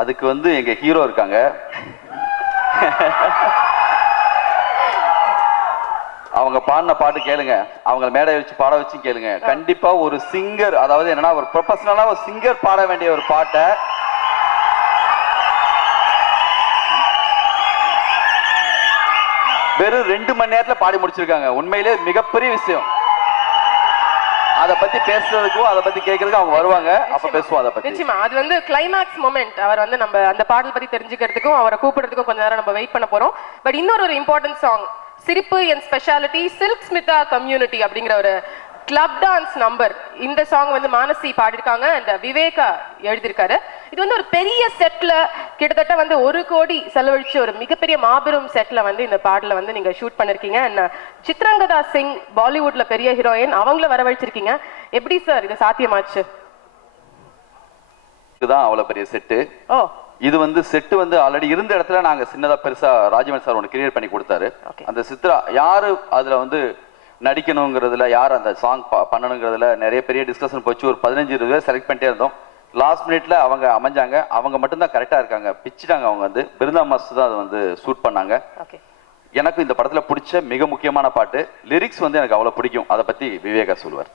அதுக்கு வந்து எங்க ஹீரோ இருக்காங்க. அவங்க பாடின பாட்டு கேளுங்க, அவங்க மேடை வச்சு பாட வச்சு கேளுங்க. கண்டிப்பா ஒரு சிங்கர், அதாவது என்னன்னா ஒரு ப்ரொஃபஷனலா ஒரு சிங்கர் பாட வேண்டிய ஒரு பாட்டை வெறும் 2 மணி நேரத்துல பாடி முடிச்சிருக்காங்க. உண்மையிலே மிகப்பெரிய விஷயம். அதை பத்தி பேசுறதுக்கும் அதை பத்தி கேட்கறதுக்கு அவங்க வருவாங்க, அப்ப பேசுவோம் அதை பத்தி. நிச்சயமா அது வந்து கிளைமேக்ஸ் மொமெண்ட். அவர் வந்து நம்ம அந்த பாடல் பத்தி தெரிஞ்சுக்கிறதுக்கும் அவரை கூப்பிடுறதுக்கும் கொஞ்ச நேரம் நம்ம வெயிட் பண்ண போறோம். பட் இன்னொரு இம்பார்ட்டன்ட் சாங், சிரிப்பு என் ஸ்பெஷாலிட்டி சில்க் ஸ்மிதா கம்யூனிட்டி அப்படிங்கிற ஒரு கிளப் டான்ஸ் நம்பர். இந்த சாங் வந்து மானசி பாடிருக்காங்க அண்ட் விவேகா எழுதியிருக்காரு. இது வந்து ஒரு பெரிய செட்ல கிட்டத்தட்ட வந்து 1 கோடி செலவழிச்சு ஒரு மிகப்பெரிய மாபெரும் செட்ல வந்து இந்த பாடல வந்து நீங்க ஷூட் பண்ணிருக்கீங்க. அண்ட் சித்ரங்கதா சிங் பாலிவுட்ல பெரிய ஹீரோயின், அவங்கள வரவழைச்சிருக்கீங்க. எப்படி சார் இது சாத்தியமாச்சு? இதுதான் அவ்வளவு பெரிய செட்டு. ஓ, இது வந்து செட்டு வந்து ஆல்ரெடி இருந்த இடத்துல நாங்க சின்னதா பெருசா ராஜமன் சார் ஒன்று கிரியேட் பண்ணி கொடுத்தாரு. அந்த சித்ரா யாரு அதுல வந்து நடிக்கணுங்கிறதுல, யார் அந்த சாங் பண்ணணுங்கிறதுல நிறைய பெரிய டிஸ்கஷன் போச்சு. ஒரு 15-20 பேர் செலக்ட் பண்ணிட்டே இருந்தோம். லாஸ்ட் மினிட்ல அவங்க அமைஞ்சாங்க. அவங்க மட்டும்தான் கரெக்டா இருக்காங்க. பிச்சுட்டாங்க. அவங்க வந்து பிருந்தா மாஸ்டர் தான் அதை வந்து ஷூட் பண்ணாங்க. எனக்கு இந்த படத்துல பிடிச்ச மிக முக்கியமான பாட்டு, லிரிக்ஸ் வந்து எனக்கு அவ்வளவு பிடிக்கும். அதை பத்தி விவேகா சொல்லுவார்.